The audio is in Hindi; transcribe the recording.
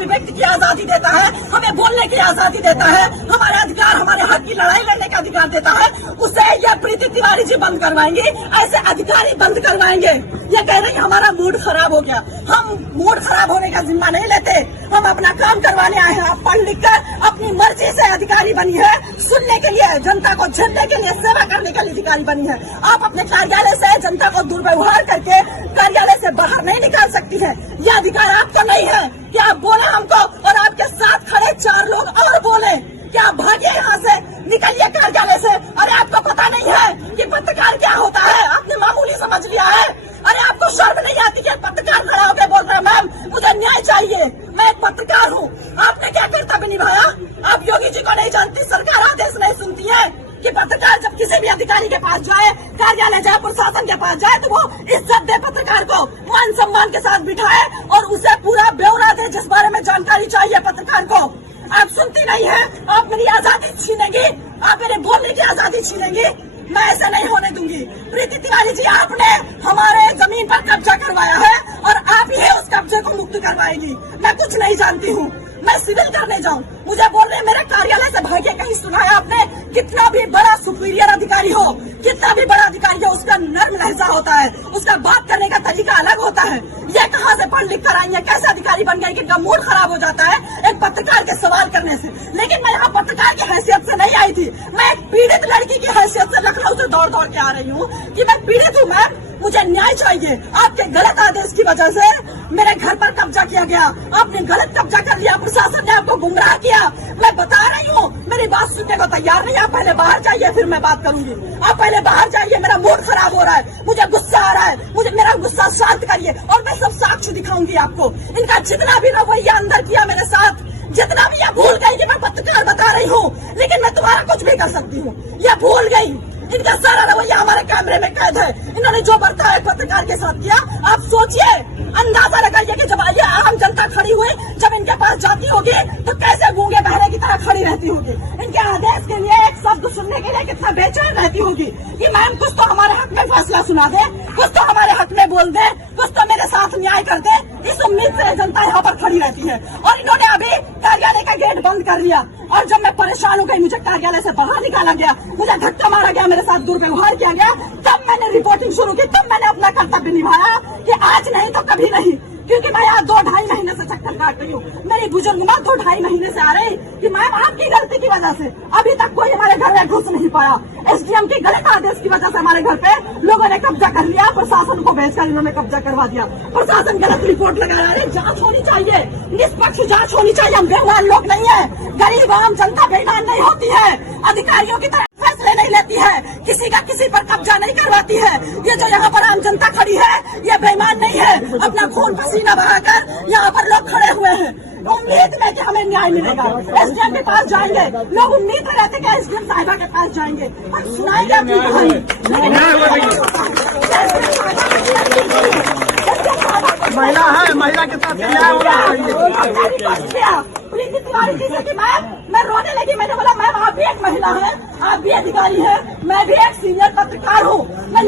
अभिव्यक्ति की आजादी देता है, हमें बोलने की आजादी देता है, हमारे अधिकार, हमारे हक की लड़ाई लड़ने का अधिकार देता है, उसे यह प्रीति तिवारी जी बंद करवाएंगी, ऐसे अधिकारी बंद करवाएंगे। ये कह रही हमारा मूड खराब हो गया। हम मूड खराब होने का जिम्मा नहीं लेते, हम अपना काम करवाने आए हैं। आप पढ़ लिख कर अपनी मर्जी से अधिकारी बनी है, सुनने के लिए, जनता को झेलने के लिए, सेवा करने के लिए अधिकारी बनी है। आप अपने कार्यालय से जनता को दुर्व्यवहार करके कार्यालय से बाहर नहीं निकाल सकती है। यह अधिकार आपका नहीं है कि आप बोले हमको और आपके साथ खड़े 4 लोग और बोले कि आप भागिए यहाँ से, निकलिए कार्यालय से। अरे आपको पता नहीं है कि पत्रकार क्या होता है? आपने मामूली समझ लिया है। अरे आपको शर्म नहीं आती कि पत्रकार खड़ा होकर बोल रहे हैं मैम मुझे न्याय चाहिए, मैं एक पत्रकार हूँ। आपने क्या कर्तव्य निभाया? आप योगी जी को नहीं जानती, सरकार आदेश नहीं सुनती है कि पत्रकार जब किसी भी अधिकारी के पास जाए, कार्यालय जाए, प्रशासन के पास जाए, तो वो इज्जत दे, पत्रकार को मान सम्मान के साथ बिठाए और उसे पूरा ब्यौरा दे जिस बारे में जानकारी चाहिए पत्रकार को। आप सुनती नहीं है, आप मेरी आजादी छीनेंगी, आप मेरे बोलने की आजादी छीनेंगी, मैं ऐसा नहीं होने दूंगी। प्रीति तिवारी जी, आपने हमारे जमीन पर कब्जा करवाया है और आप ही उस कब्जे को मुक्त करवाएगी। मैं कुछ नहीं जानती हूँ, मैं सिविल करने जाऊँ, मुझे बोल रहे मेरे कार्यालय से भागे। कहीं सुना है आपने? कितना भी बड़ा सुपीरियर अधिकारी हो, कितना भी बड़ा अधिकारी हो, उसका नर्म लहजा होता है, उसका बात करने का तरीका अलग होता है। ये कहाँ से पढ़ लिख कर आई है? कैसे अधिकारी बन गई कि इनका मूड खराब हो जाता है एक पत्रकार के सवाल करने से? लेकिन मैं यहाँ पत्रकार की हैसियत से नहीं आई थी, मैं एक पीड़ित लड़की की हैसियत से लखनऊ से दौड़ दौड़ के आ रही हूँ कि मैं पीड़ित हूँ मैम, मुझे न्याय चाहिए। आपके गलत आदेश की वजह से मेरे घर पर कब्जा किया गया, आपने गलत कब्जा कर लिया, प्रशासन ने आपको गुमराह किया। मैं बता रही हूँ, मेरी बात सुनने को तैयार नहीं। आप पहले बाहर जाइए, फिर मैं बात करूंगी। आप पहले बाहर जाइए, मेरा मूड खराब हो रहा है, मुझे गुस्सा आ रहा है, मुझे मेरा गुस्सा शांत करिए और मैं सब साक्ष्य दिखाऊंगी आपको। इनका जितना भी रवैया अंदर किया मेरे साथ, जितना भी यह भूल गई कि मैं पत्रकार बता रही हूँ, लेकिन मैं तुम्हारा कुछ भी कर सकती हूँ, यह भूल गई। इनका सारा रवैया हमारे कैमरे में कैद है। इन्होंने जो बर्ताव एक पत्रकार के साथ किया, आप सोचिए, अंदाजा लगाइए कि जब ये आम जनता खड़ी हुई, जब इनके पास जाती होगी तो कैसे गूंगे बहरे की तरह खड़ी रहती होगी। इनके आदेश के लिए एक शब्द सुनने के लिए कितना बेचैन रहती होगी कि मैम कुछ तो हमारे हक में फैसला सुना दे, कुछ तो हमारे हक में बोल दे, कुछ तो मेरे साथ न्याय कर दे। इस उम्मीद से जनता यहाँ पर खड़ी रहती है। और इन्होंने अभी कार्यालय का गेट बंद कर लिया और जब मैं परेशान हो गई, मुझे कार्यालय से बाहर निकाला गया, मुझे धक्का मारा गया, मेरे साथ दुर्व्यवहार किया गया, तब मैंने रिपोर्टिंग शुरू की, तब मैंने अपना कर्तव्य निभाया कि आज नहीं तो कभी नहीं। क्योंकि मैं यहाँ 2-2.5 महीने से चक्कर काट रही हूँ। मेरी बुजुर्ग माँ 2-2.5 महीने से आ रही कि मैम आपकी गलती की वजह से अभी तक कोई हमारे घर में घुस नहीं पाया। एसडीएम के गलत आदेश की वजह से हमारे घर पे लोगों ने कब्जा कर लिया, प्रशासन को भेजकर इन्होंने कब्जा करवा दिया। प्रशासन गलत रिपोर्ट लगा रहा है। जांच होनी चाहिए, निष्पक्ष जांच होनी चाहिए। हम बेईमान लोग नहीं है, गरीब आम जनता बेईमान नहीं होती है, अधिकारियों की तरह फैसले नहीं लेती है, किसी का किसी पर कब्जा नहीं करवाती है। ये जो यहाँ पर आम जनता खड़ी है, ये बेईमान नहीं है, अपना खून पसीना बहाकर यहाँ पर लोग खड़े हुए हैं उम्मीद में कि हमें न्याय मिलेगा। एसडीएम के पास जाएंगे, लोग उम्मीद में रहते कि एसडीएम साहिबा के पास जाएंगे, हम सुनाएंगे अपनी कहानी। महिला है, महिला के साथ प्रीति तिवारी जी से कि मैं रोने लगी। मैंने बोला मैम आप भी एक महिला है, आप भी अधिकारी है, मैं भी एक सीनियर पत्रकार हूँ, मैं